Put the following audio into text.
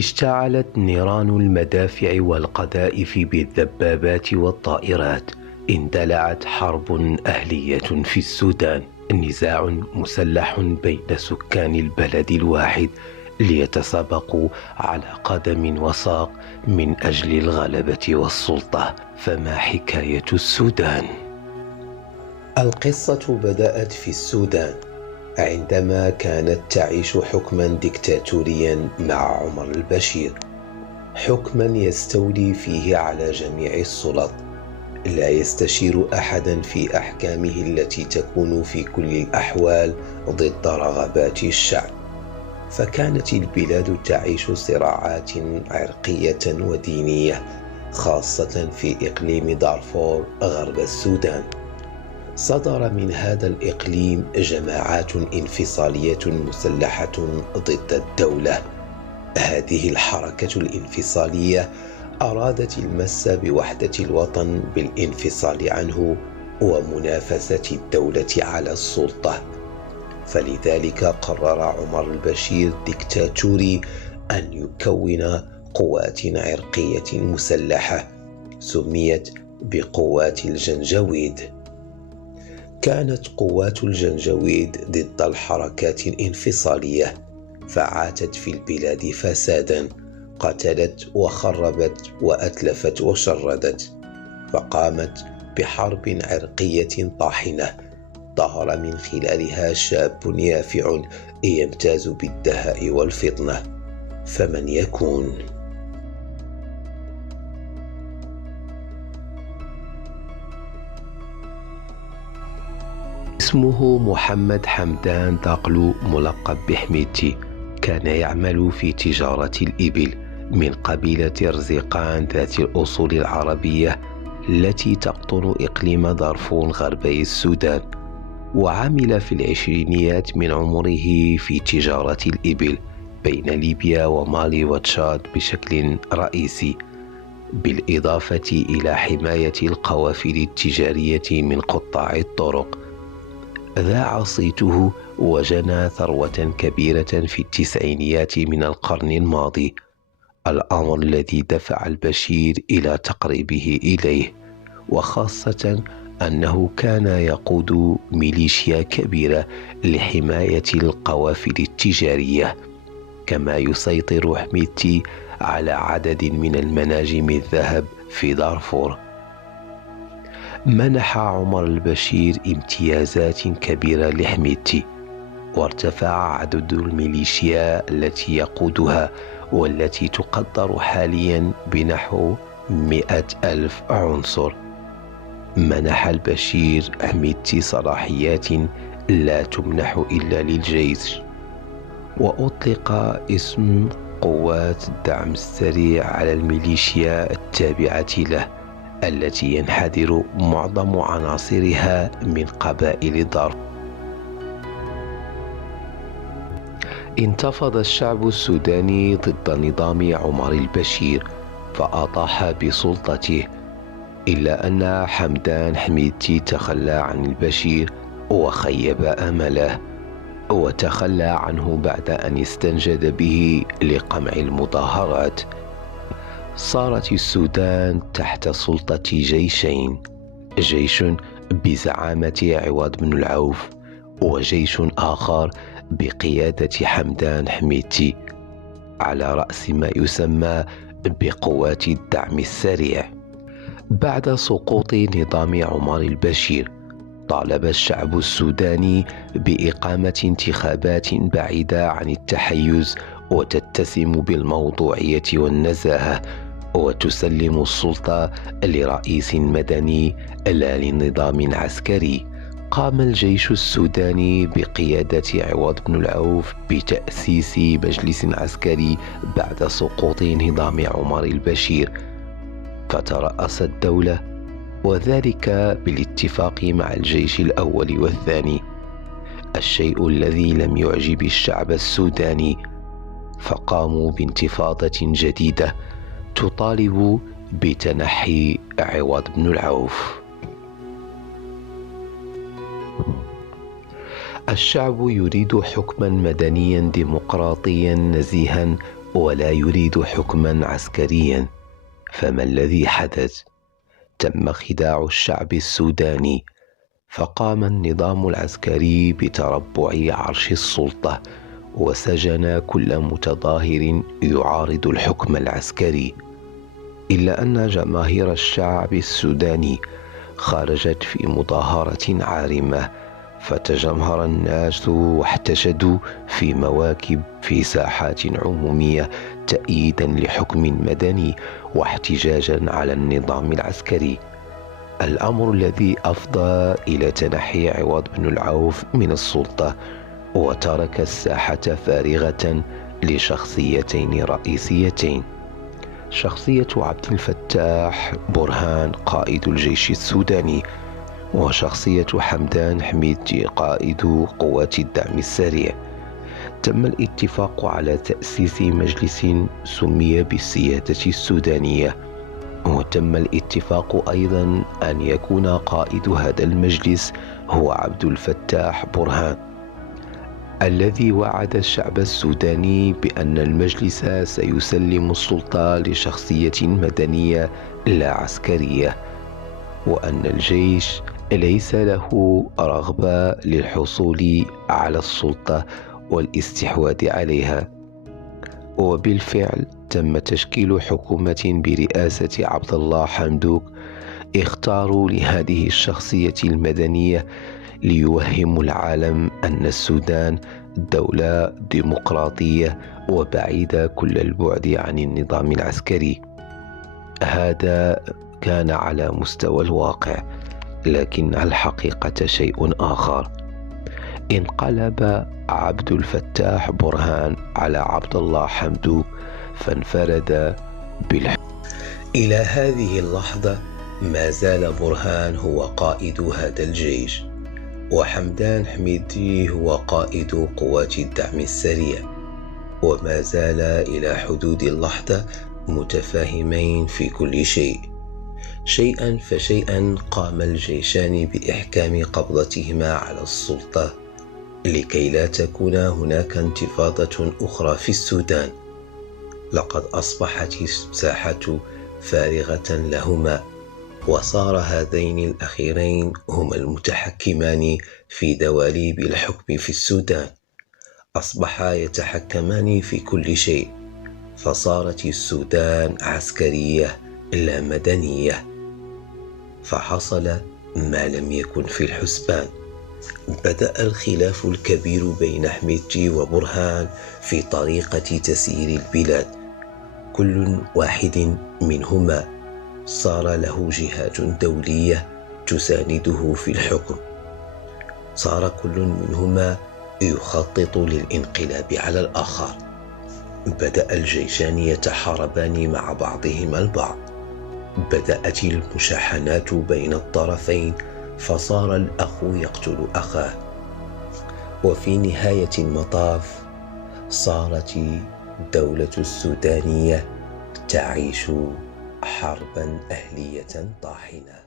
اشتعلت نيران المدافع والقذائف بالذبابات والطائرات. اندلعت حرب أهلية في السودان، نزاع مسلح بين سكان البلد الواحد ليتسابقوا على قدم وساق من أجل الغلبة والسلطة. فما حكاية السودان؟ القصة بدأت في السودان عندما كانت تعيش حكما ديكتاتوريا مع عمر البشير، حكما يستولي فيه على جميع السلط، لا يستشير أحدا في أحكامه التي تكون في كل الأحوال ضد رغبات الشعب. فكانت البلاد تعيش صراعات عرقية ودينية، خاصة في إقليم دارفور غرب السودان. صدر من هذا الإقليم جماعات انفصالية مسلحة ضد الدولة. هذه الحركة الانفصالية أرادت المس بوحدة الوطن بالانفصال عنه ومنافسة الدولة على السلطة. فلذلك قرر عمر البشير الدكتاتوري أن يكون قوات عرقية مسلحة سميت بقوات الجنجويد. كانت قوات الجنجويد ضد الحركات الانفصالية، فعاتت في البلاد فسادا، قتلت وخربت وأتلفت وشردت، فقامت بحرب عرقية طاحنة ظهر من خلالها شاب يافع يمتاز بالدهاء والفطنة. فمن يكون؟ اسمه محمد حمدان داغلو ملقب بحميدتي. كان يعمل في تجارة الإبل من قبيلة رزيقان ذات الأصول العربية التي تقطن إقليم دارفور غربي السودان، وعمل في العشرينيات من عمره في تجارة الإبل بين ليبيا ومالي وتشاد بشكل رئيسي، بالإضافة إلى حماية القوافل التجارية من قطاع الطرق. ذاع صيته وجنى ثروة كبيرة في التسعينيات من القرن الماضي، الأمر الذي دفع البشير إلى تقريبه إليه، وخاصة أنه كان يقود ميليشيا كبيرة لحماية القوافل التجارية، كما يسيطر حميدتي على عدد من المناجم الذهب في دارفور. منح عمر البشير امتيازات كبيرة لحميدتي، وارتفع عدد الميليشيا التي يقودها، والتي تقدر حاليا بنحو 100,000 عنصر. منح البشير حميدتي صلاحيات لا تمنح إلا للجيش، وأطلق اسم قوات الدعم السريع على الميليشيا التابعة له، التي ينحدر معظم عناصرها من قبائل دارفور. انتفض الشعب السوداني ضد نظام عمر البشير فأطاح بسلطته، إلا أن حمدان حميدتي تخلى عن البشير وخيب أمله، وتخلى عنه بعد أن استنجد به لقمع المظاهرات. صارت السودان تحت سلطة جيشين، جيش بزعامة عواد بن العوف، وجيش آخر بقيادة حمدان حميدتي، على رأس ما يسمى بقوات الدعم السريع. بعد سقوط نظام عمر البشير، طالب الشعب السوداني بإقامة انتخابات بعيدة عن التحيز وتتسم بالموضوعية والنزاهة، وتسلم السلطة لرئيس مدني لا لنظام عسكري. قام الجيش السوداني بقيادة عواد بن العوف بتأسيس مجلس عسكري بعد سقوط نظام عمر البشير، فترأس الدولة، وذلك بالاتفاق مع الجيش الأول والثاني، الشيء الذي لم يعجب الشعب السوداني، فقاموا بانتفاضة جديدة تطالب بتنحي عواد بن العوف. الشعب يريد حكما مدنيا ديمقراطيا نزيها ولا يريد حكما عسكريا. فما الذي حدث؟ تم خداع الشعب السوداني، فقام النظام العسكري بتربع عرش السلطة وسجن كل متظاهر يعارض الحكم العسكري. إلا أن جماهير الشعب السوداني خرجت في مظاهرة عارمة، فتجمهر الناس واحتشدوا في مواكب في ساحات عمومية تأييدا لحكم مدني واحتجاجا على النظام العسكري، الأمر الذي أفضى إلى تنحي عوض بن العوف من السلطة وترك الساحة فارغة لشخصيتين رئيسيتين: شخصية عبد الفتاح برهان قائد الجيش السوداني، وشخصية حمدان حميدتي قائد قوات الدعم السريع. تم الاتفاق على تأسيس مجلس سمي بالسيادة السودانية، وتم الاتفاق أيضا أن يكون قائد هذا المجلس هو عبد الفتاح برهان، الذي وعد الشعب السوداني بأن المجلس سيسلم السلطة لشخصية مدنية لا عسكرية، وأن الجيش ليس له رغبة للحصول على السلطة والاستحواذ عليها. وبالفعل تم تشكيل حكومة برئاسة عبد الله حمدوك اختاروا لهذه الشخصية المدنية ليوهموا العالم أن السودان دولة ديمقراطية وبعيدة كل البعد عن النظام العسكري. هذا كان على مستوى الواقع، لكن الحقيقة شيء آخر. انقلب عبد الفتاح برهان على عبد الله حمدوك فانفرد بالحكم. إلى هذه اللحظة ما زال برهان هو قائد هذا الجيش، وحمدان حميدتي هو قائد قوات الدعم السريع، وما زال إلى حدود اللحظة متفاهمين في كل شيء. شيئا فشيئا قام الجيشان بإحكام قبضتهما على السلطة لكي لا تكون هناك انتفاضة أخرى في السودان. لقد أصبحت الساحة فارغة لهما، وصار هذين الأخيرين هما المتحكمان في دواليب الحكم في السودان، أصبحا يتحكمان في كل شيء، فصارت السودان عسكرية لا مدنية. فحصل ما لم يكن في الحسبان. بدأ الخلاف الكبير بين حميدتي وبرهان في طريقة تسيير البلاد. كل واحد منهما صار له جهات دولية تسانده في الحكم، صار كل منهما يخطط للانقلاب على الآخر. بدأ الجيشان يتحاربان مع بعضهما البعض، بدأت المشاحنات بين الطرفين، فصار الأخ يقتل أخاه، وفي نهاية المطاف صارت الدولة السودانية تعيش حربا أهلية طاحنة.